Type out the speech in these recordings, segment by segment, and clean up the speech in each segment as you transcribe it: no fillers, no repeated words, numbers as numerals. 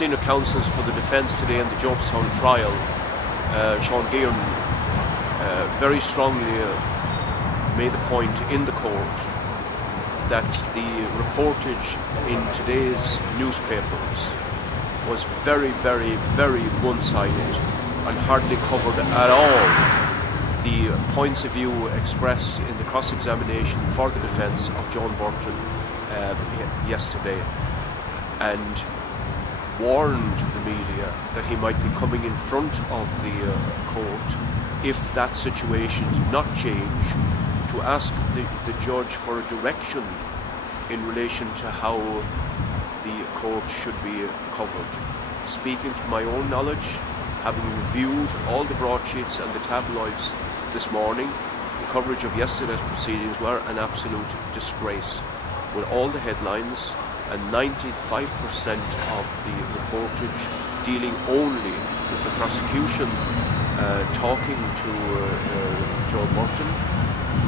senior counsels for the defence today in the Jobstown trial, Sean Gearan, very strongly made the point in the court that the reportage in today's newspapers was very, very, very one-sided and hardly covered at all the points of view expressed in the cross-examination for the defence of Joan Burton yesterday, and warned the media that he might be coming in front of the court if that situation did not change, to ask the judge for a direction in relation to how the court should be covered. Speaking from my own knowledge, having reviewed all the broadsheets and the tabloids this morning, the coverage of yesterday's proceedings were an absolute disgrace, with all the headlines and 95% of the reportage dealing only with the prosecution talking to Joan Burton,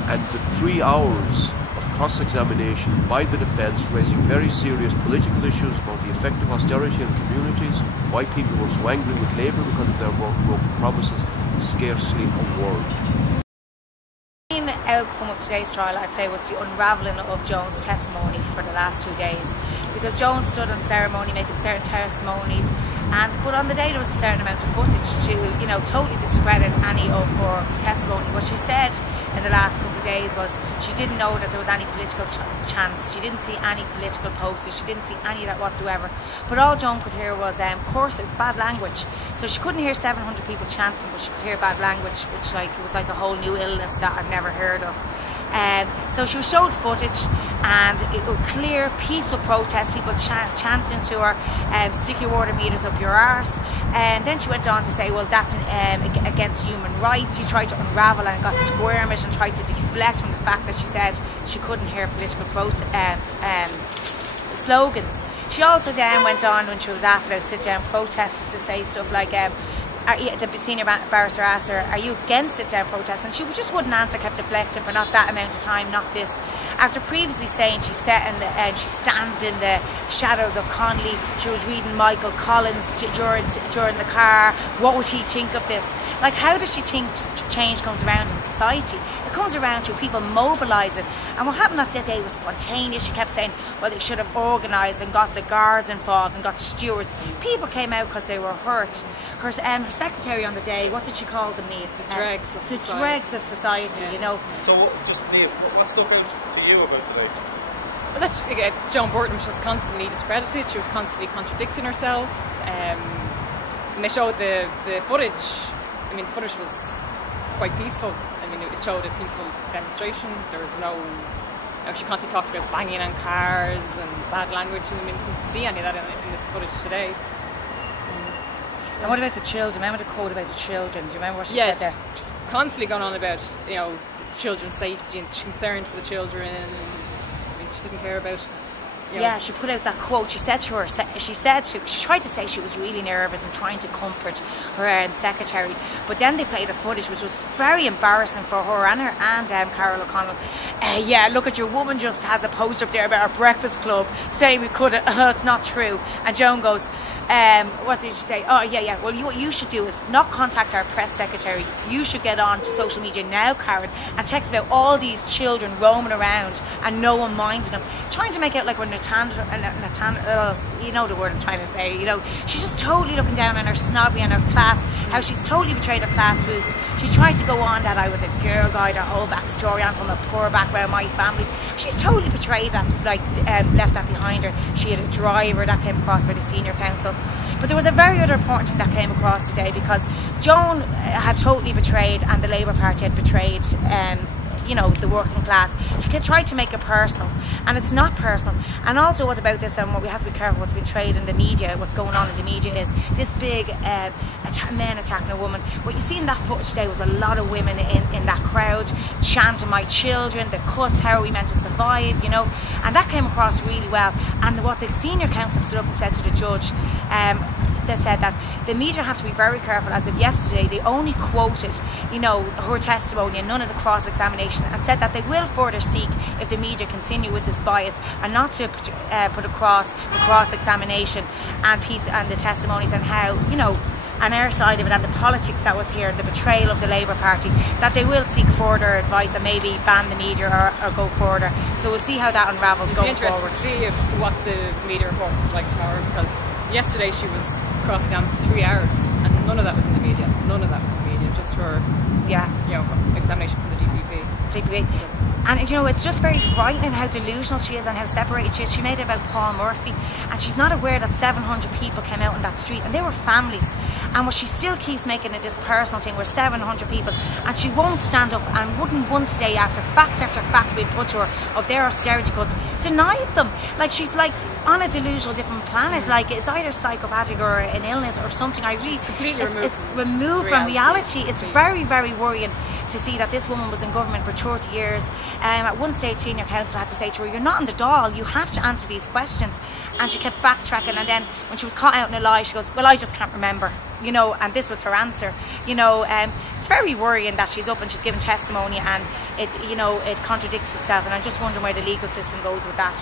and the 3 hours of cross-examination by the defence raising very serious political issues about the effect of austerity in communities, why people were so angry with Labour because of their broken promises, scarcely a word. The main outcome of today's trial, I'd say, was the unravelling of Joan's testimony for the last 2 days, because Joan stood on ceremony making certain testimonies, but on the day there was a certain amount of footage to, totally discredit any of her testimony. What she said in the last couple of days was she didn't know that there was any political chance. She didn't see any political posters. She didn't see any of that whatsoever. But all Joan could hear was curses, bad language. So she couldn't hear 700 people chanting, but she could hear bad language, which it was like a whole new illness that I've never heard of. So she was showed footage, and it was clear, peaceful protest, people chanting to her, stick your water meters up your arse. And then she went on to say, well, that's against human rights. She tried to unravel and got squirmish and tried to deflect from the fact that she said she couldn't hear political slogans. She also then went on, when she was asked about sit-down protests, to say stuff like, the senior barrister asked her, are you against sit-down protests? And she just wouldn't answer, kept deflecting for not that amount of time, not this. After previously saying she stands in the shadows of Connolly, she was reading Michael Collins during the car, what would he think of this? Like, how does she think change comes around in society? It comes around through people mobilising. And what happened that day was spontaneous. She kept saying, well, they should have organised and got the guards involved and got stewards. People came out because they were hurt. Her secretary on the day, what did she call them, Niamh? The dregs of society. The dregs of society, yeah. So, just Niamh, what stuck out to you about today? Well, that Joan Burton was just constantly discredited. She was constantly contradicting herself. When they showed the footage, the footage was quite peaceful. It showed a peaceful demonstration. There was she constantly talked about banging on cars and bad language, and you didn't see any of that in this footage today. And what about the children? Remember the quote about the children? Do you remember what she said there? Just constantly going on about, children's safety and concern for the children, and she didn't care about. Yeah, she put out that quote. She tried to say she was really nervous and trying to comfort her secretary, but then they played a footage which was very embarrassing for her and Carol O'Connell. Yeah, look at your woman just has a poster up there about our breakfast club saying we could. It's not true. And Joan goes, what did she say? Oh, yeah. Well, what you should do is not contact our press secretary. You should get on to social media now, Karen, and text about all these children roaming around and no one minding them. Trying to make it like we're you know the word I'm trying to say. She's just totally looking down on her snobby and her class, how she's totally betrayed her class roots. She tried to go on that I was a girl guide, her whole backstory, I'm from a poor background, my family. She's totally betrayed that, left that behind her. She had a driver that came across by the senior counsel. But there was a very other important thing that came across today, because Joan had totally betrayed, and the Labour Party had betrayed the working class. She tried to make it personal, and it's not personal. And also, what about this, and what we have to be careful what's been portrayed in the media, what's going on in the media, is this big men attacking a woman. What you see in that footage today was a lot of women in that crowd chanting my children, the cuts, how are we meant to survive, and that came across really well. And what the senior counsel stood up and said to the judge, they said that the media have to be very careful. As of yesterday, they only quoted, you know, her testimony and none of the cross-examination, and said that they will further seek, if the media continue with this bias, and not to put across the cross-examination and the testimonies and how, you know, and our side of it and the politics that was here and the betrayal of the Labour Party, that they will seek further advice and maybe ban the media or go further. So we'll see how that unravels going forward. It'll be interesting to see what the media report is like tomorrow, because yesterday she was cross-examined for 3 hours and none of that was in the media. None of that was in the media, just her, you know, examination from the DPP. So, and you know, it's just very frightening how delusional she is and how separated she is. She made it about Paul Murphy, and she's not aware that 700 people came out on that street and they were families. And what she still keeps making it this personal thing where 700 people, and she won't stand up and wouldn't once day after fact being put to her of their austerity cuts, denied them. Like she's like on a delusional different planet. Like it's either psychopathic or an illness or something. It's removed from reality. It's very, very worrying to see that this woman was in government for 30 years. At one stage, senior counsel had to say to her, "You're not on the doll. You have to answer these questions." And she kept backtracking. And then when she was caught out in a lie, she goes, "Well, I just can't remember." You know, and this was her answer. You know, it's very worrying that she's up and she's given testimony and it, you know, it contradicts itself. And I'm just wondering where the legal system goes with that.